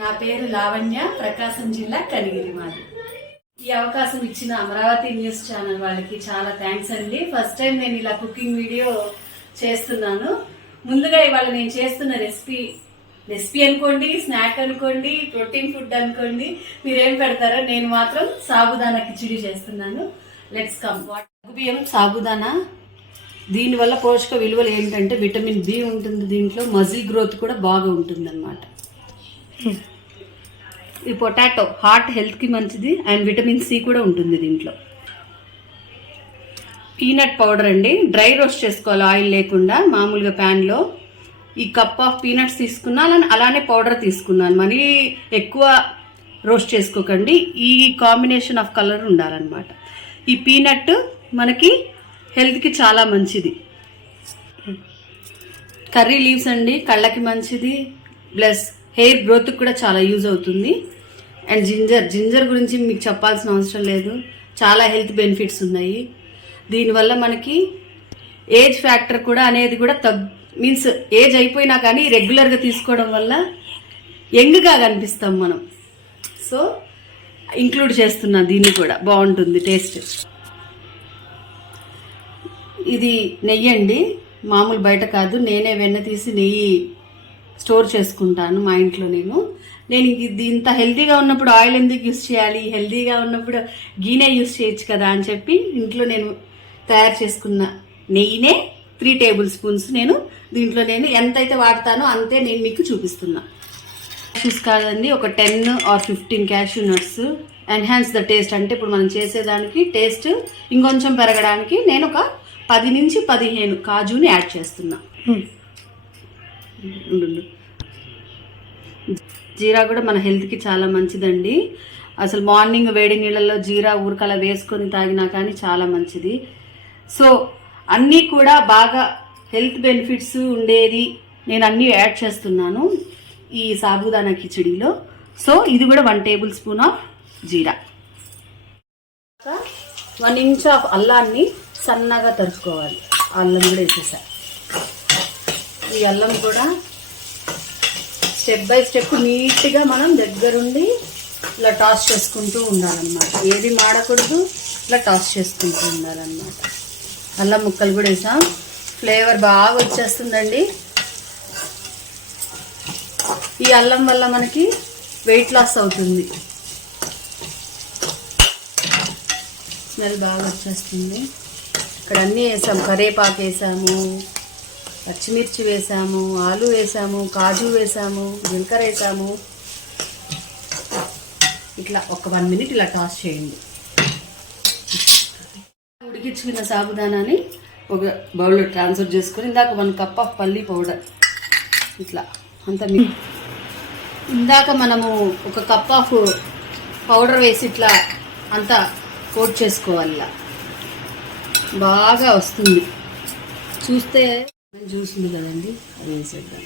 నా పేరు లావణ్య ప్రకాశం జిల్లా కనిగిరి మాది. ఈ అవకాశం ఇచ్చిన అమరావతి న్యూస్ ఛానల్ వాళ్ళకి చాలా థ్యాంక్స్ అండి. ఫస్ట్ టైం నేను ఇలా కుకింగ్ వీడియో చేస్తున్నాను. ముందుగా ఇవాళ నేను చేస్తున్న రెసిపీ రెసిపీ అనుకోండి స్నాక్ అనుకోండి ప్రోటీన్ ఫుడ్ అనుకోండి మీరేం పెడతారో నేను మాత్రం సాబుదానా కిచిడి చేస్తున్నాను. లెట్స్ కమ్ బియ్యం సాబుదానా. దీనివల్ల పోషక విలువలు ఏంటంటే విటమిన్ బి ఉంటుంది దీంట్లో మజిల్ గ్రోత్ కూడా బాగా ఉంటుంది అనమాట ఈ పొటాటో హార్ట్ హెల్త్కి మంచిది. అండ్ విటమిన్ సి కూడా ఉంటుంది దీంట్లో. పీనట్ పౌడర్ అండి. డ్రై రోస్ట్ చేసుకోవాలి ఆయిల్ లేకుండా. మామూలుగా ప్యాన్లో ఈ కప్ ఆఫ్ పీనట్స్ తీసుకున్నా అలానే అలానే పౌడర్ తీసుకున్నాను. మరీ ఎక్కువ రోస్ట్ చేసుకోకండి. ఈ కాంబినేషన్ ఆఫ్ కలర్ ఉండాలన్నమాట. ఈ పీనట్ మనకి హెల్త్కి చాలా మంచిది. కర్రీ లీవ్స్ అండి. కళ్ళకి మంచిది. ప్లస్ హెయిర్ గ్రోత్కి కూడా చాలా యూజ్ అవుతుంది. అండ్ జింజర్ జింజర్ గురించి మీకు చెప్పాల్సిన అవసరం లేదు. చాలా హెల్త్ బెనిఫిట్స్ ఉన్నాయి. దీనివల్ల మనకి ఏజ్ ఫ్యాక్టర్ కూడా అనేది కూడా తగ్ మీన్స్ ఏజ్ అయిపోయినా కానీ రెగ్యులర్గా తీసుకోవడం వల్ల యంగ్గా కనిపిస్తాం మనం. సో ఇంక్లూడ్ చేస్తున్నా దీన్ని కూడా. బాగుంటుంది టేస్ట్. ఇది నెయ్యి అండి. మామూలు బయట కాదు. నేనే వెన్న తీసి నెయ్యి స్టోర్ చేసుకుంటాను మా ఇంట్లో నేను. నేను ఇది ఇంత హెల్తీగా ఉన్నప్పుడు ఆయిల్ ఎందుకు యూస్ చేయాలి? హెల్తీగా ఉన్నప్పుడు గీనే యూస్ చేయొచ్చు కదా అని చెప్పి ఇంట్లో నేను తయారు చేసుకున్న నెయ్యినే త్రీ టేబుల్ స్పూన్స్ నేను దీంట్లో నేను ఎంతైతే వాడతానో అంతే నేను మీకు చూపిస్తున్నా. క్యాష్యూస్ కాదండి ఒక ten or fifteen cashew nuts enhance the taste అంటే ఇప్పుడు మనం చేసేదానికి టేస్ట్ ఇంకొంచెం పెరగడానికి నేను ఒక పది నుంచి పదిహేను కాజుని యాడ్ చేస్తున్నా. Hmm. జీరా కూడా మన హెల్త్కి చాలా మంచిదండి. అసలు మార్నింగ్ వేడి నీళ్ళల్లో జీరా ఊరకల వేసుకొని తాగినా కానీ చాలా మంచిది. సో అన్నీ కూడా బాగా హెల్త్ బెనిఫిట్స్ ఉండేది నేను అన్నీ యాడ్ చేస్తున్నాను ఈ సాబుదానా కిచడీలో. సో ఇది కూడా one tablespoon of jeera. One inch of అల్లాన్ని సన్నగా తరుచుకోవాలి. అల్లం కూడా వేసేసారు ఈ అల్లం కూడా స్టెప్ బై స్టెప్ నీట్గా మనం దగ్గరుండి ఇలా టాస్ చేసుకుంటూ ఉండాలన్నమాట. ఏది మాడకూడదు ఇలా టాస్ చేసుకుంటూ ఉండాలన్నమాట. అల్లం ముక్కలు కూడా వేసాం. ఫ్లేవర్ బాగా వచ్చేస్తుందండి. ఈ అల్లం వల్ల మనకి వెయిట్ లాస్ అవుతుంది. స్మెల్ బాగా వచ్చేస్తుంది. ఇక్కడ అన్నీ వేసాము కరేపాకు వేసాము. పచ్చిమిర్చి వేసాము ఆలు వేసాము కాజు వేసాము జీలకర్ర వేసాము. ఇట్లా ఒక వన్ మినిట్ ఇలా టాస్ చేయండి. ఉడికించుకున్న సాబుదానాన్ని ఒక బౌల్లో ట్రాన్స్ఫర్ చేసుకొని ఇందాక వన్ కప్ ఆఫ్ పల్లీ పౌడర్. ఇట్లా అంత మీ ఇందాక మనము ఒక కప్ ఆఫ్ పౌడర్ వేసి ఇట్లా అంతా కోట్ చేసుకోవాలి బాగా వస్తుంది. చూస్తే జ్యూస్ ఉంది కదండి అది వేసేద్దాం.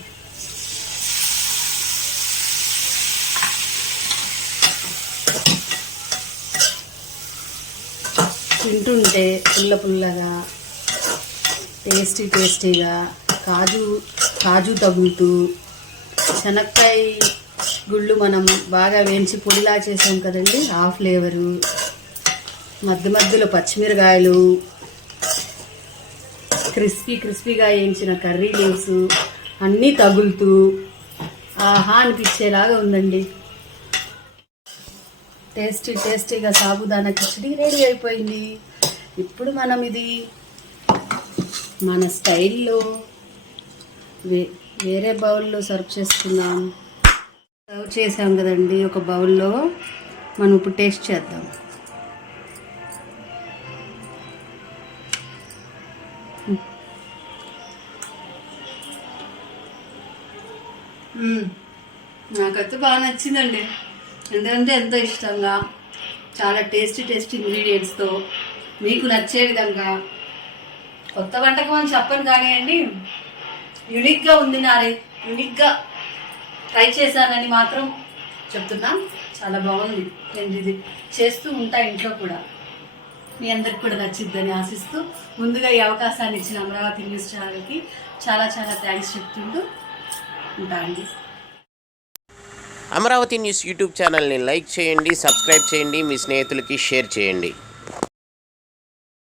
తింటుంటే పుల్ల పుల్లగా టేస్టీ టేస్టీగా కాజు కాజు తగులుతూ శనక్కాయ గుళ్ళు మనం బాగా వేయించి పొడిలా చేసాం కదండి ఆ ఫ్లేవరు మధ్య మధ్యలో పచ్చిమిరకాయలు క్రిస్పీ క్రిస్పీగా వేయించిన కర్రీ లీవ్స్ అన్నీ తగులుతూ ఆహా అనిపించేలాగా ఉందండి. టేస్టీ టేస్టీగా సాబుదానా కిచడి రెడీ అయిపోయింది. ఇప్పుడు మనం ఇది మన స్టైల్లో వే వేరే బౌల్లో సర్వ్ చేసుకుందాం. సర్వ్ చేసాం కదండి ఒక బౌల్లో. మనం ఇప్పుడు టేస్ట్ చేద్దాం. నాకైతే బాగా నచ్చిందండి. ఎందుకంటే ఎంతో ఇష్టంగా చాలా టేస్టీ టేస్టీ ఇంగ్రీడియంట్స్తో మీకు నచ్చే విధంగా. కొత్త వంటకం అని చెప్పను కానివ్వండి యునిక్గా ఉంది నారే యునిక్గా ట్రై చేశానని మాత్రం చెప్తున్నా. చాలా బాగుంది. నేను ఇది చేస్తూ ఉంటా ఇంట్లో కూడా. మీ అందరికి కూడా నచ్చిద్దని ఆశిస్తూ ముందుగా ఈ అవకాశాన్ని ఇచ్చిన అమరావతి న్యూస్ ఛానల్కి చాలా చాలా థ్యాంక్స్ చెప్తుంటూ ఉంటా అండి అమరావతి న్యూస్ యూట్యూబ్ ఛానల్ని లైక్ చేయండి సబ్స్క్రైబ్ చేయండి మీ స్నేహితులకి షేర్ చేయండి.